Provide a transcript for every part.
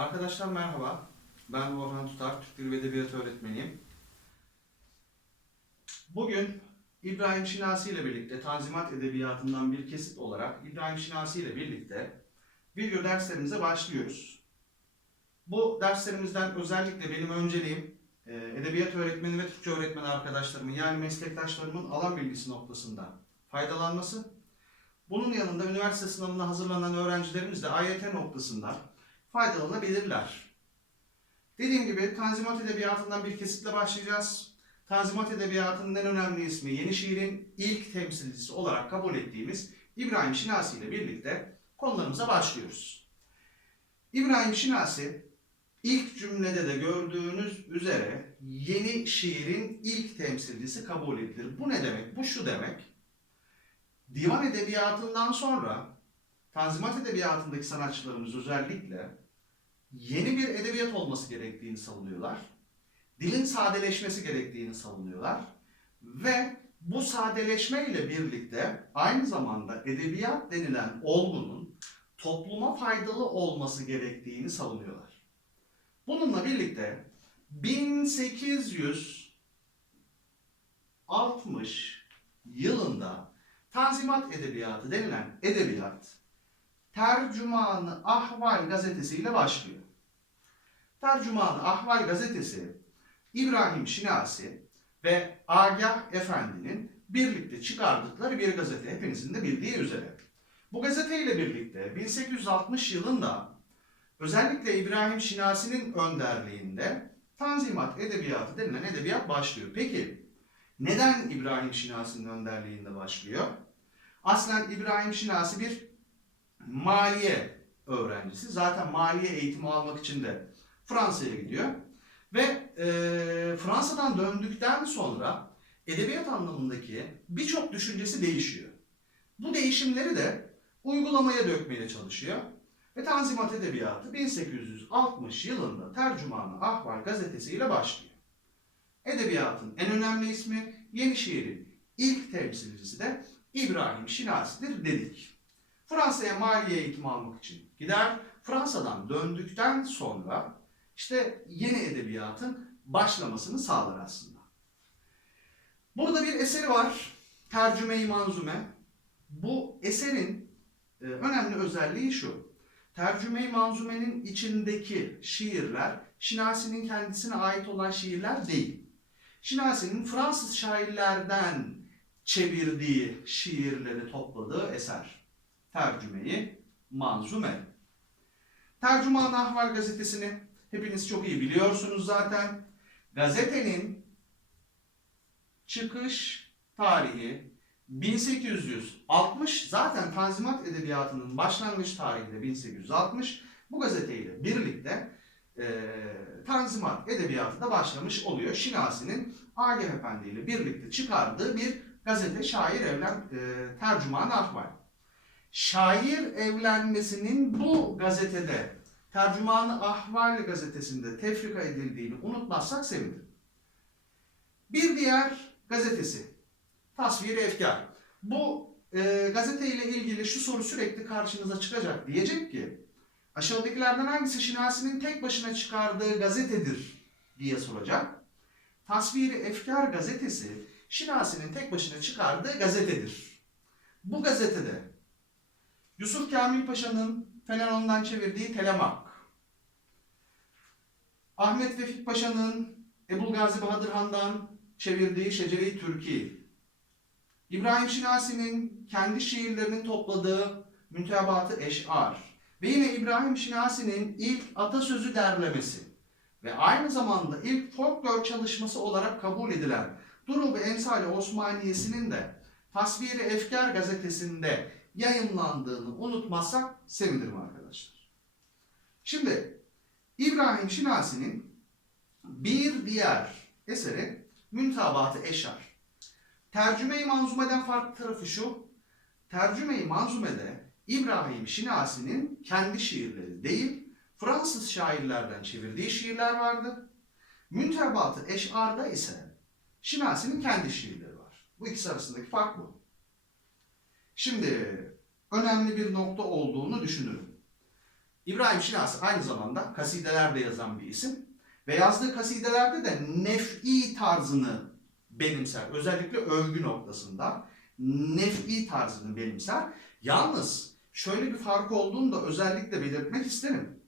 Arkadaşlar merhaba. Ben Orhan Tutar, Türk Dili ve Edebiyatı öğretmeniyim. Bugün İbrahim Şinasi ile birlikte Tanzimat Edebiyatı'ndan bir kesit olarak İbrahim Şinasi ile birlikte video derslerimize başlıyoruz. Bu derslerimizden özellikle benim önceliğim e, edebiyat öğretmeni ve Türkçe öğretmeni arkadaşlarımın yani meslektaşlarımın alan bilgisi noktasında faydalanması. Bunun yanında üniversite sınavına hazırlanan öğrencilerimiz de AYT noktasında faydalanabilirler. Dediğim gibi Tanzimat Edebiyatı'ndan bir kesitle başlayacağız. Tanzimat Edebiyatı'nın en önemli ismi yeni şiirin ilk temsilcisi olarak kabul ettiğimiz İbrahim Şinasi ile birlikte konularımıza başlıyoruz. İbrahim Şinasi ilk cümlede de gördüğünüz üzere yeni şiirin ilk temsilcisi kabul edilir. Bu ne demek? Bu şu demek. Divan edebiyatından sonra Tanzimat edebiyatındaki sanatçılarımız özellikle yeni bir edebiyat olması gerektiğini savunuyorlar. Dilin sadeleşmesi gerektiğini savunuyorlar. Ve bu sadeleşme ile birlikte aynı zamanda edebiyat denilen olgunun topluma faydalı olması gerektiğini savunuyorlar. Bununla birlikte 1860 yılında Tanzimat Edebiyatı denilen edebiyat Tercümanı Ahval gazetesiyle başlıyor. Tercümanı Ahval gazetesi İbrahim Şinasi ve Agah Efendi'nin birlikte çıkardıkları bir gazete hepinizin de bildiği üzere. Bu gazeteyle birlikte 1860 yılında özellikle İbrahim Şinasi'nin önderliğinde Tanzimat Edebiyatı denilen edebiyat başlıyor. Peki neden İbrahim Şinasi'nin önderliğinde başlıyor? Aslen İbrahim Şinasi bir maliye öğrencisi. Zaten maliye eğitimi almak için de Fransa'ya gidiyor. Ve e, Fransa'dan döndükten sonra edebiyat anlamındaki birçok düşüncesi değişiyor. Bu değişimleri de uygulamaya dökmeye çalışıyor. Ve Tanzimat Edebiyatı 1860 yılında Tercümanı Ahval gazetesiyle başlıyor. Edebiyatın en önemli ismi yeni şiirin ilk temsilcisi de İbrahim Şinasi'dir dedik. Fransa'ya maliye eğitimi almak için gider. Fransa'dan döndükten sonra işte yeni edebiyatın başlamasını sağlar aslında. Burada bir eseri var. Tercüme-i Manzume. Bu eserin e, önemli özelliği şu. Tercüme-i Manzume'nin içindeki şiirler Şinasi'nin kendisine ait olan şiirler değil. Şinasi'nin Fransız şairlerden çevirdiği şiirleri topladığı eser. Tercümeyi Manzume. Tercüman Ahval gazetesini hepiniz çok iyi biliyorsunuz zaten. Gazetenin çıkış tarihi 1860 zaten Tanzimat Edebiyatı'nın başlangıç tarihi de 1860 bu gazeteyle birlikte e, Tanzimat Edebiyatı da başlamış oluyor. Şinasi'nin Agah Efendi ile birlikte çıkardığı bir gazete şair evlen e, tercüman Ahval şair evlenmesinin bu gazetede Tercümanı Ahval gazetesinde tefrika edildiğini unutmazsak sevinirim. Bir diğer gazetesi Tasvir-i Efkar. Bu e, gazeteyle ilgili şu soru sürekli karşınıza çıkacak. Diyecek ki aşağıdakilerden hangisi Şinasi'nin tek başına çıkardığı gazetedir diye soracak. Tasvir-i Efkar gazetesi Şinasi'nin tek başına çıkardığı gazetedir. Bu gazetede Yusuf Kamil Paşa'nın Fenelon'dan çevirdiği Telemak, Ahmet Vefik Paşa'nın Ebul Gazi Bahadır Han'dan çevirdiği Şecere-i İbrahim Şinasi'nin kendi şiirlerinin topladığı Müntebabat-ı Eş'ar ve yine İbrahim Şinasi'nin ilk atasözü derlemesi ve aynı zamanda ilk folklor çalışması olarak kabul edilen Durub-i Emsali Osmaniyesi'nin de Tasviri Efkar gazetesinde yayınlandığını unutmazsak sevinirim arkadaşlar. Şimdi İbrahim Şinasi'nin bir diğer eseri Müntabat-ı Eşar. Tercüme-i Manzume'den farklı tarafı şu. Tercüme-i Manzume'de İbrahim Şinasi'nin kendi şiirleri değil, Fransız şairlerden çevirdiği şiirler vardı. Müntebat-ı Eşar'da ise Şinasi'nin kendi şiirleri var. Bu ikisi arasındaki fark bu. Şimdi önemli bir nokta olduğunu düşünürüm. İbrahim Şinasi aynı zamanda kasidelerde yazan bir isim ve yazdığı kasidelerde de nef'i tarzını benimser. Özellikle övgü noktasında nef'i tarzını benimser. Yalnız şöyle bir fark olduğunu da özellikle belirtmek isterim.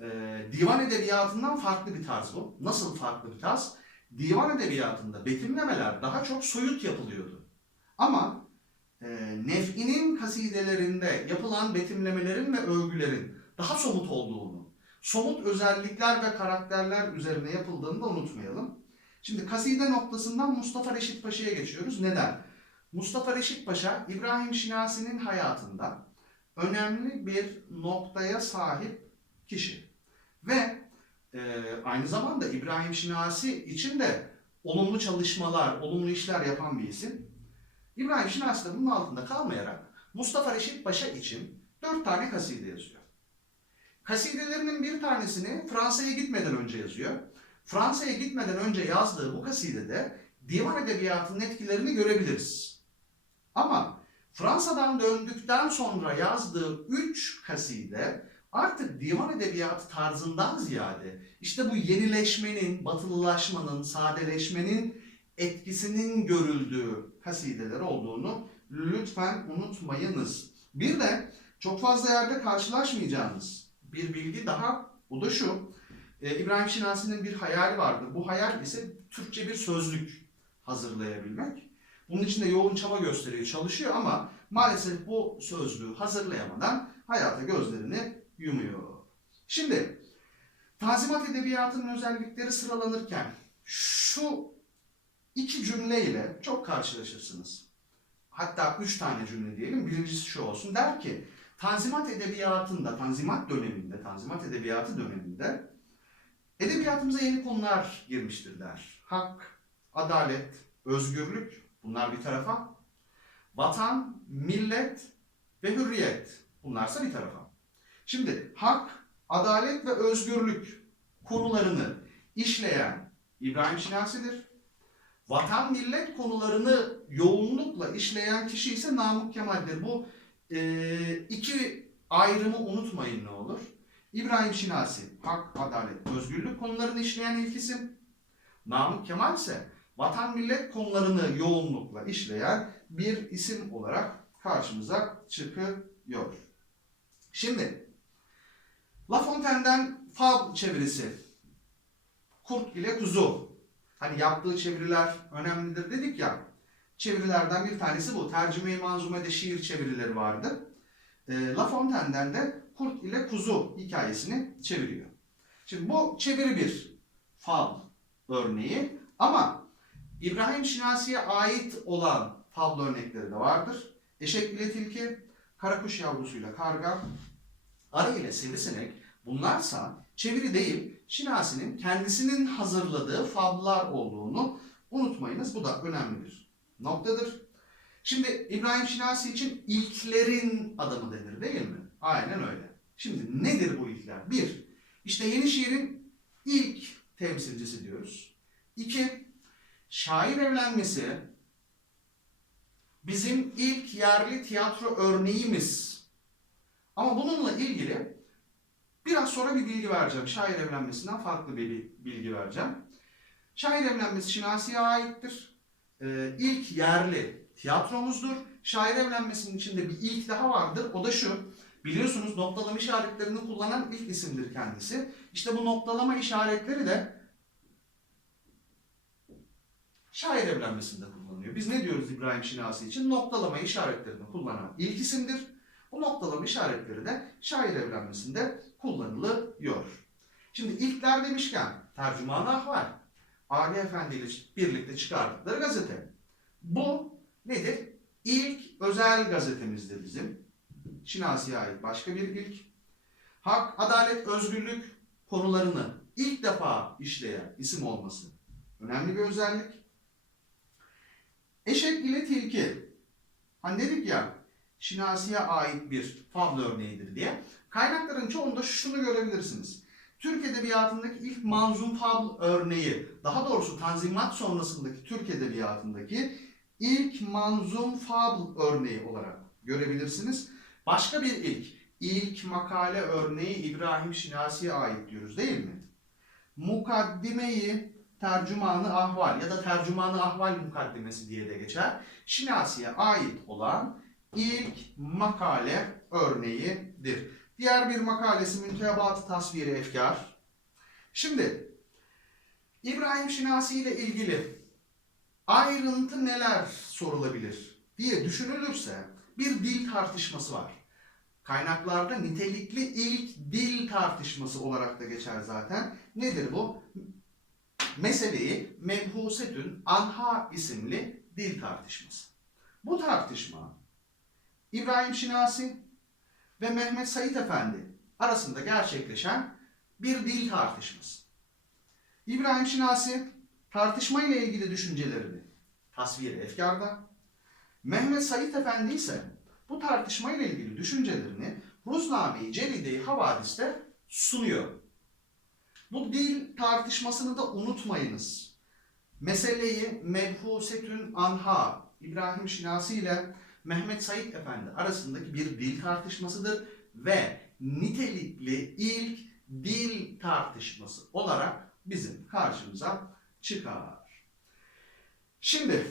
Ee, divan edebiyatından farklı bir tarz bu. Nasıl farklı bir tarz? Divan edebiyatında betimlemeler daha çok soyut yapılıyordu. Ama Nef'i'nin kasidelerinde yapılan betimlemelerin ve övgülerin daha somut olduğunu, somut özellikler ve karakterler üzerine yapıldığını da unutmayalım. Şimdi kaside noktasından Mustafa Reşit Paşa'ya geçiyoruz. Neden? Mustafa Reşit Paşa, İbrahim Şinasi'nin hayatında önemli bir noktaya sahip kişi. Ve e, aynı zamanda İbrahim Şinasi için de olumlu çalışmalar, olumlu işler yapan bir isim. İbrahim Şinasi de bunun altında kalmayarak Mustafa Reşit Paşa için dört tane kaside yazıyor. Kasidelerinin bir tanesini Fransa'ya gitmeden önce yazıyor. Fransa'ya gitmeden önce yazdığı bu kasidede divan edebiyatının etkilerini görebiliriz. Ama Fransa'dan döndükten sonra yazdığı üç kaside artık divan edebiyatı tarzından ziyade işte bu yenileşmenin, batılılaşmanın, sadeleşmenin etkisinin görüldüğü kasideler olduğunu lütfen unutmayınız. Bir de çok fazla yerde karşılaşmayacağınız bir bilgi daha o da şu. Ee, İbrahim Şinasi'nin bir hayali vardı. Bu hayal ise Türkçe bir sözlük hazırlayabilmek. Bunun için de yoğun çaba gösteriyor, çalışıyor ama maalesef bu sözlüğü hazırlayamadan hayata gözlerini yumuyor. Şimdi Tanzimat Edebiyatı'nın özellikleri sıralanırken şu iki cümleyle çok karşılaşırsınız. Hatta üç tane cümle diyelim. Birincisi şu olsun. Der ki Tanzimat Edebiyatı'nda, Tanzimat döneminde, Tanzimat Edebiyatı döneminde edebiyatımıza yeni konular girmiştir der. Hak, adalet, özgürlük bunlar bir tarafa. Vatan, millet ve hürriyet bunlarsa bir tarafa. Şimdi hak, adalet ve özgürlük konularını işleyen İbrahim Şinasi'dir. Vatan millet konularını yoğunlukla işleyen kişi ise Namık Kemal'dir. Bu e, iki ayrımı unutmayın ne olur. İbrahim Şinasi, hak, adalet, özgürlük konularını işleyen ilk isim. Namık Kemal ise vatan millet konularını yoğunlukla işleyen bir isim olarak karşımıza çıkıyor. Şimdi La Fontaine'den Fab çevirisi. Kurt ile kuzu. Hani yaptığı çeviriler önemlidir dedik ya. Çevirilerden bir tanesi bu. Tercüme-i Manzume'de şiir çevirileri vardı. E, La Fontaine'den de Kurt ile Kuzu hikayesini çeviriyor. Şimdi bu çeviri bir fal örneği ama İbrahim Şinasi'ye ait olan fal örnekleri de vardır. Eşek ile tilki, karakuş yavrusuyla karga, arı ile sivrisinek bunlarsa çeviri değil Şinasi'nin kendisinin hazırladığı fablar olduğunu unutmayınız. Bu da önemli bir noktadır. Şimdi İbrahim Şinasi için ilklerin adamı denir değil mi? Aynen öyle. Şimdi nedir bu ilkler? Bir, işte yeni şiirin ilk temsilcisi diyoruz. İki, şair evlenmesi bizim ilk yerli tiyatro örneğimiz. Ama bununla ilgili biraz sonra bir bilgi vereceğim. Şair evlenmesinden farklı bir bilgi vereceğim. Şair evlenmesi Şinasi'ye aittir. Ee, ilk yerli tiyatromuzdur. Şair evlenmesinin içinde bir ilk daha vardır. O da şu. Biliyorsunuz noktalama işaretlerini kullanan ilk isimdir kendisi. İşte bu noktalama işaretleri de şair evlenmesinde kullanılıyor. Biz ne diyoruz İbrahim Şinasi için? Noktalama işaretlerini kullanan ilk isimdir. Bu noktalama işaretleri de şair evlenmesinde kullanılıyor. Şimdi ilkler demişken tercüman ahval. Ali Efendi ile birlikte çıkardıkları gazete. Bu nedir? İlk özel gazetemizdir bizim. Şinasi'ye ait başka bir ilk. Hak, adalet, özgürlük konularını ilk defa işleyen isim olması önemli bir özellik. Eşek ile tilki. Hani dedik ya Şinasi'ye ait bir fabla örneğidir diye. Kaynakların çoğunda şunu görebilirsiniz. Türk Edebiyatı'ndaki ilk manzum fabl örneği, daha doğrusu Tanzimat sonrasındaki Türk Edebiyatı'ndaki ilk manzum fabl örneği olarak görebilirsiniz. Başka bir ilk, ilk makale örneği İbrahim Şinasi'ye ait diyoruz değil mi? Mukaddimeyi tercümanı ahval ya da tercümanı ahval mukaddimesi diye de geçer. Şinasi'ye ait olan ilk makale örneğidir. Diğer bir makalesi Müntebat Tasviri Efkar. Şimdi İbrahim Şinasi ile ilgili ayrıntı neler sorulabilir diye düşünülürse bir dil tartışması var. Kaynaklarda nitelikli ilk dil tartışması olarak da geçer zaten. Nedir bu? Meseleyi Mebhusetün Anha isimli dil tartışması. Bu tartışma İbrahim Şinasi ve Mehmet Said Efendi arasında gerçekleşen bir dil tartışması. İbrahim Şinasi tartışma ile ilgili düşüncelerini tasvir efkarda, Mehmet Said Efendi ise bu tartışma ile ilgili düşüncelerini Ruzname-i Celide-i Havadis'te sunuyor. Bu dil tartışmasını da unutmayınız. Meseleyi Mebhusetün Anha, İbrahim Şinasi ile Mehmet Said Efendi arasındaki bir dil tartışmasıdır ve nitelikli ilk dil tartışması olarak bizim karşımıza çıkar. Şimdi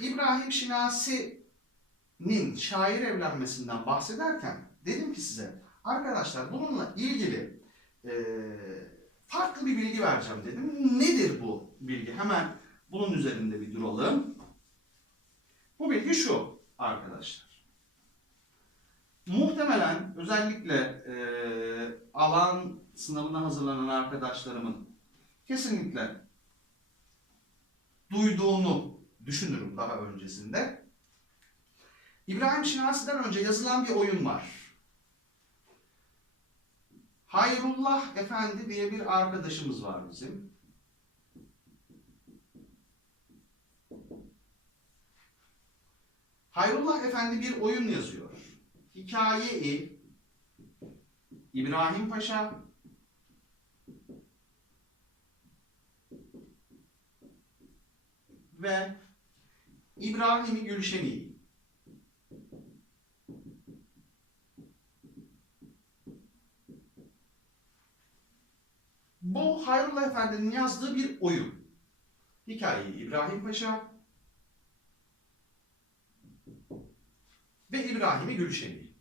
İbrahim Şinasi'nin şair evlenmesinden bahsederken dedim ki size arkadaşlar bununla ilgili eee, farklı bir bilgi vereceğim dedim. Nedir bu bilgi? Hemen bunun üzerinde bir duralım. Bu bilgi şu arkadaşlar. Muhtemelen özellikle eee, alan sınavına hazırlanan arkadaşlarımın kesinlikle duyduğunu düşünürüm daha öncesinde. İbrahim Şinasi'den önce yazılan bir oyun var. Hayrullah Efendi diye bir arkadaşımız var bizim. Hayrullah Efendi bir oyun yazıyor. Hikaye-i İbrahim Paşa ve İbrahim-i Gülşeni. Bu Hayrullah Efendi'nin yazdığı bir oyun. Hikayeyi İbrahim Paşa ve İbrahim-i Gülşeni.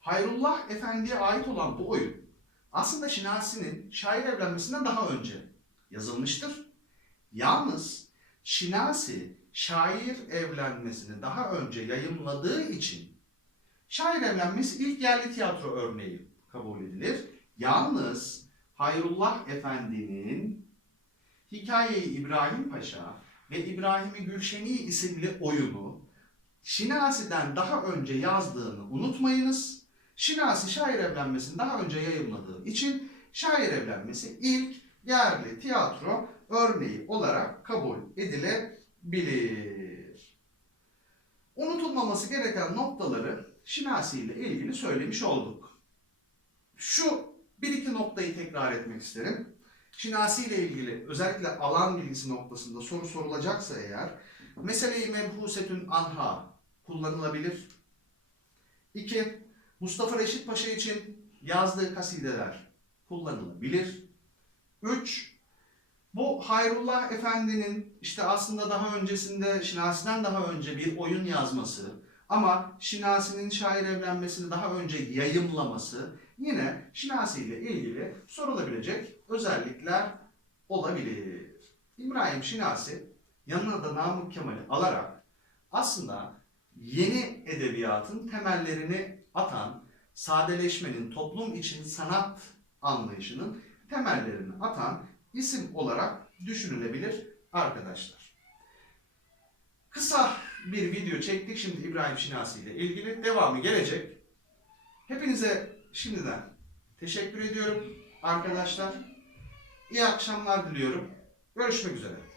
Hayrullah Efendi'ye ait olan bu oyun aslında Şinasi'nin şair evlenmesinden daha önce yazılmıştır. Yalnız Şinasi şair evlenmesini daha önce yayımladığı için şair evlenmesi ilk yerli tiyatro örneği kabul edilir. Yalnız Hayrullah Efendi'nin Hikaye-i İbrahim Paşa ve İbrahim-i Gülşeni isimli oyunu Şinasi'den daha önce yazdığını unutmayınız. Şinasi şair evlenmesini daha önce yayımladığı için şair evlenmesi ilk yerli tiyatro örneği olarak kabul edilebilir. Unutulmaması gereken noktaları Şinasi ile ilgili söylemiş olduk. Şu bir iki noktayı tekrar etmek isterim. Şinasi ile ilgili özellikle alan bilgisi noktasında soru sorulacaksa eğer mesele-i mebhusetün anha kullanılabilir. İki, Mustafa Reşit Paşa için yazdığı kasideler kullanılabilir. Üç, bu Hayrullah Efendi'nin işte aslında daha öncesinde Şinasi'den daha önce bir oyun yazması ama Şinasi'nin şair evlenmesini daha önce yayımlaması yine Şinasi ile ilgili sorulabilecek özellikler olabilir. İbrahim Şinasi yanına da Namık Kemal'i alarak aslında yeni edebiyatın temellerini atan, sadeleşmenin toplum için sanat anlayışının temellerini atan isim olarak düşünülebilir arkadaşlar. Kısa bir video çektik şimdi İbrahim Şinasi ile ilgili. Devamı gelecek. Hepinize şimdiden teşekkür ediyorum arkadaşlar. İyi akşamlar diliyorum. Görüşmek üzere.